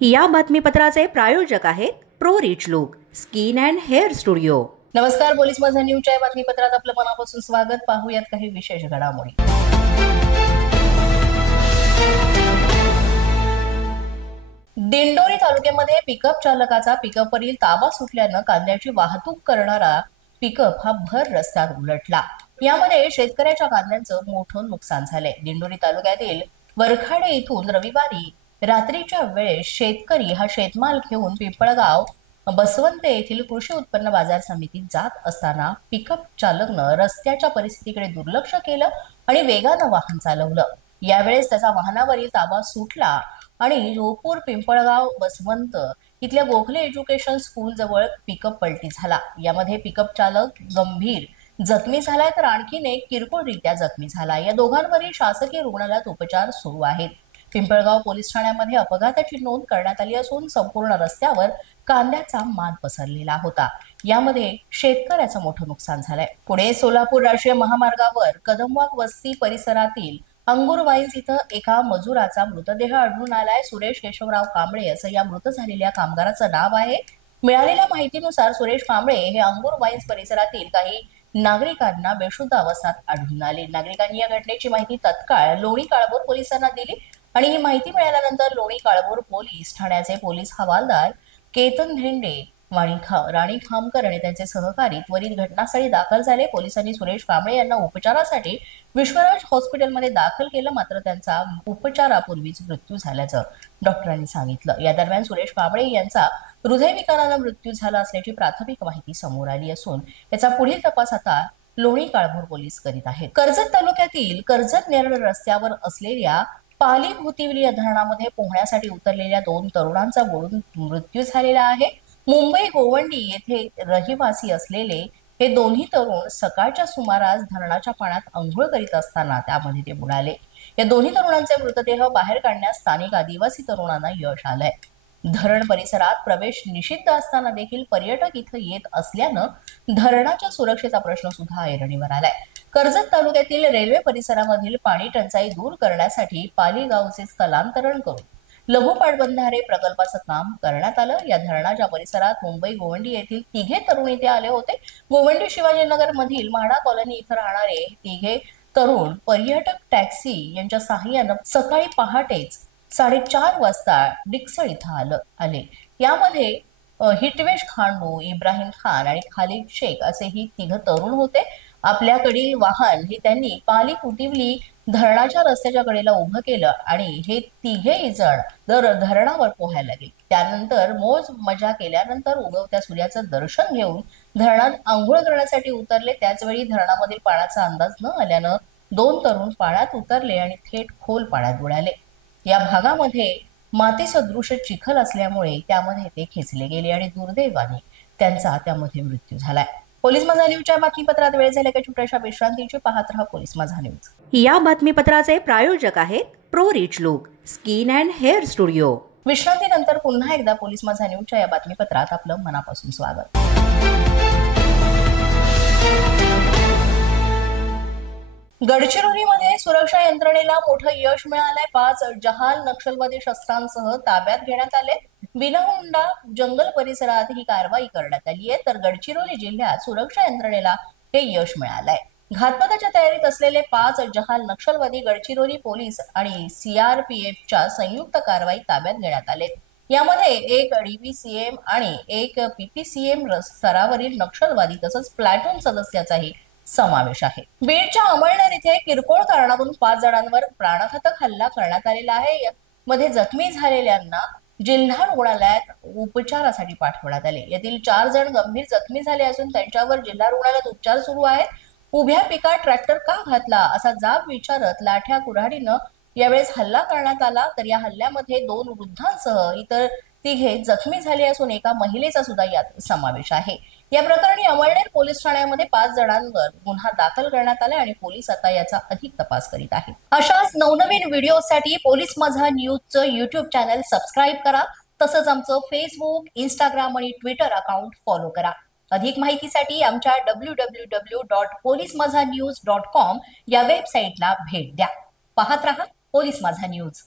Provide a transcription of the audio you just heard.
या बातमीपत्राचे प्रायोजक आहेत pro rich look skin and hair studio. नमस्कार, पोलीस माझा न्यूजच्या या बातमीपत्रात आपलं मनापासून स्वागत। पाहूयात काही विशेष घडामोडी। दिंडोरी तालुक्यामध्ये पिकअप चालकाचा पिकअपवरील ताबा सुटल्यानं कांद्याची वाहतूक करणारा पिकअप हा भर रस्त्यात उलटला। यामध्ये शेतकऱ्याच्या कांद्यांचं मोठं नुकसान झालंय। दिंडोरी तालुक्यातील वरखाडे इथून रविवारी रात्रीच्या वेळेस शेतकरी हा शेतमाल घेऊन पिंपळगाव बसवंत येथील कृषी उत्पन्न बाजार समितीत जात असताना पिकअप चालकनं रस्त्याच्या परिस्थितीकडे दुर्लक्ष केलं आणि वेगानं वाहन चालवलं। यावेळेस त्याचा वाहनावरील ताबा सुटला आणि जोपूर पिंपळगाव बसवंत इथल्या गोखले एज्युकेशन स्कूल जवळ पिकअप पलटी झाला। यामध्ये पिकअप चालक गंभीर जखमी झालाय तर आणखीन एक किरकोळरित्या जखमी झाला। या दोघांवरील शासकीय रुग्णालयात उपचार सुरू आहेत। पिंपळगाव पोलीस ठाण्यामध्ये अपघाताची नोंद करण्यात आली असून संपूर्ण रस्त्यावर कांद्याचा माल पसरलेला होता। यामध्ये शेतकऱ्याचं मोठं नुकसान झालंय। पुणे सोलापूर राष्ट्रीय महामार्गावर कदमवाग वस्ती परिसरातील अंगूर वाईन्स इथं एका मजुराचा मृतदेह आढळून आलाय। सुरेश केशवराव कांबळे असं या मृत झालेल्या कामगाराचं नाव आहे। मिळालेल्या माहितीनुसार सुरेश कांबळे हे अंगूर वाईन्स परिसरातील काही नागरिकांना बेशुद्ध अवस्थेत आढळून आले। नागरिकांनी या घटनेची माहिती तत्काळ लोणी काळभोर पोलिसांना दिली आणि ही माहिती मिळाल्यानंतर लोणी काळभोर पोलीस ठाण्याचे पोलीस हवालदार केतन धेंडे, राणी खामकर आणि त्यांचे सहकारी त्वरित घटनास्थळी दाखल झाले। पोलिसांनी सुरेश कांबळे यांना उपचारासाठी विश्वराज हॉस्पिटलमध्ये दाखल केलं, मात्र त्यांचा उपचारापूर्वीच मृत्यू झाल्याचं डॉक्टरांनी सांगितलं। या दरम्यान सुरेश कांबळे यांचा हृदयविकारानं मृत्यू झाला असल्याची प्राथमिक माहिती समोर आली असून याचा पुढील तपास आता लोणी काळभोर पोलीस करीत आहेत। कर्जत तालुक्यातील कर्जत नेरळ रस्त्यावर असलेल्या पाली भुतिवली या धरणामध्ये पोहण्यासाठी उतरलेल्या 2 तरुणांचा बुडून मृत्यू झालेला आहे। मुंबई गोवंडी येथे रहिवासी असलेले हे दोन्ही तरुण सकाळच्या सुमारास धरणाच्या पाण्यात अंघोळ करीत असताना त्यामध्ये ते बुडाले। या दोन्ही तरुणांचे मृतदेह बाहेर काढण्यास स्थानिक आदिवासी तरुणांना यश आलंय। धरण परिसरात प्रवेश निषिद्ध असताना देखील पर्यटक इथं येत असल्यानं धरणाच्या सुरक्षेचा प्रश्न सुद्धा ऐरणीवर आलाय। कर्जत तालुक्यातील रेल्वे परिसरामधील पाणी टंचाई दूर करण्यासाठी पाली गावचे स्थलांतरण करून लघु पाटबंधारे प्रकल्पाचं काम करण्यात आलं। या धरणाच्या परिसरात मुंबई गोवंडी येथील 3 तरुण इथे आले होते। गोवंडी शिवाजीनगर मधील म्हाडा कॉलनी इथं राहणारे 3 तरुण पर्यटक टॅक्सी यांच्या सहाय्यानं सकाळी पहाटेच 4:30 वाजता डिक्सळ इथं आले। यामध्ये हिटवेश खांडू, इब्राहिम खान आणि खालिद शेख असे ही 3 तरुण होते। आपल्याकडील वाहन हे त्यांनी पाली कुटिवली धरणाच्या रस्त्याच्या कडेला उभं केलं आणि हे 3 जण धरणावर पोहायला लागले। त्यानंतर मोज मजा केल्यानंतर उगवत्या सूर्याचं दर्शन घेऊन धरणात आंघोळ करण्यासाठी उतरले। त्याचवेळी धरणामधील पाण्याचा अंदाज न आल्यानं 2 तरुण पाण्यात उतरले आणि थेट खोल पाण्यात बुडाले। या भागामध्ये माती सदृश चिखल असल्यामुळे त्यामध्ये ते खेचले गेले आणि दुर्दैवाने त्यांचा त्यामध्ये मृत्यू झालाय। पोलीस माझा न्यूजच्या बातमीपत्रात वेळ झाला का छोट्याशा विश्रांतीची। पाहत रहा पोलीस माझा न्यूज। या बातमीपत्राचे प्रायोजक आहेत pro rich look skin and hair studio. विश्रांतीनंतर पुन्हा एकदा पोलीस माझा न्यूजच्या या बातमीपत्रात आपलं मनापासून स्वागत। गडचिरोलीमध्ये सुरक्षा यंत्रणेला मोठं यश मिळालंय। 5 जहाल नक्षलवादी शस्त्रांसह ताब्यात घेण्यात आले। बिनाहुंडा जंगल परिसरात ही कारवाई करण्यात आली आहे। तर गडचिरोली जिल्ह्यात सुरक्षा यंत्रणेला हे यश मिळालंय। घातपाताच्या तयारीत असलेले 5 जहाल नक्षलवादी गडचिरोली पोलीस आणि CRPFच्या संयुक्त कारवाईत ताब्यात घेण्यात आले। यामध्ये 1 DPCM आणि 1 PPCM स्तरावरील नक्षलवादी तसंच प्लॅटून सदस्याचाही समावेश आहे। बीडच्या अमळनेर इथे किरकोळ कारणावरून 5 जणांवर प्राणघातक हल्ला करण्यात आलेला आहे। यामध्ये जखमी झालेल्यांना जिल्हा रुग्णालयात उपचारासाठी पाठवण्यात आले। यातील 4 जण गंभीर जखमी झाले असून त्यांच्यावर जिल्हा रुग्णालयात उपचार सुरू आहेत। उभ्या पिकात ट्रॅक्टर का घातला असा जाब विचारत लाठ्या कुऱ्हाडीनं यावेळेस हल्ला करण्यात आला। तर या हल्ल्यामध्ये 2 वृद्धांसह इतर 3 जखमी झाले असून एका महिलेचा सुद्धा यात समावेश आहे। या प्रकरणी अमळनेर पोलीस ठाण्यामध्ये 5 जणांवर गुन्हा दाखल करण्यात आला आणि पोलीस आता याचा अधिक तपास करीत आहेत। अशाच नवनवीन व्हिडिओसाठी पोलीस माझा न्यूजचं YouTube चॅनल सबस्क्राईब करा। तसंच आमचं फेसबुक, इंस्टाग्राम आणि ट्विटर अकाउंट फॉलो करा। अधिक माहितीसाठी आमच्या www.polismazhanews.com या वेबसाईटला भेट द्या। पाहत रहा पोलीस माझा न्यूज।